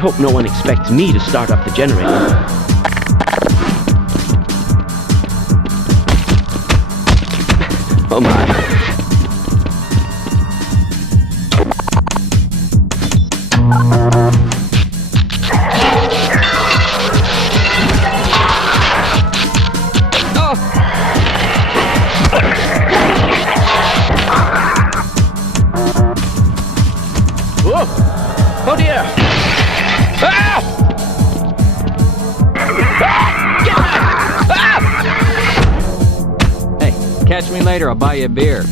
hope no one expects me to start up the generator. Oh my. Whoa! Oh dear! Ah! Ah! Get back! Ah! Hey, catch me later, I'll buy you a beer.